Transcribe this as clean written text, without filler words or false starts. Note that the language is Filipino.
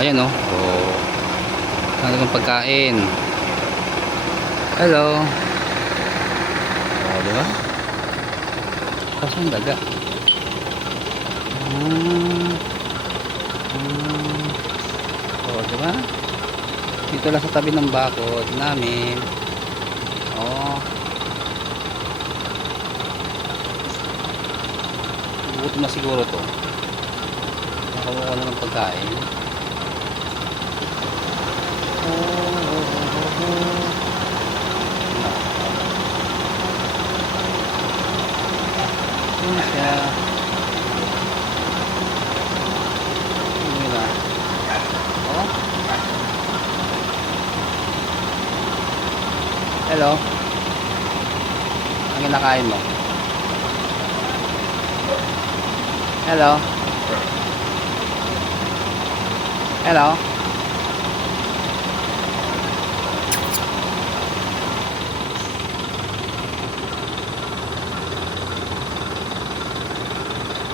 Ayan o. Oh. Ano yung pagkain? Hello. Oh, diba? Kasang daga. Oh, diba? Dito lang sa tabi ng bakod namin. Oh. Gutom na siguro to. Nakakuha na ng pagkain. Yun siya. Yun na. Oh. Hello. Ang kinakain mo? Hello. Hello.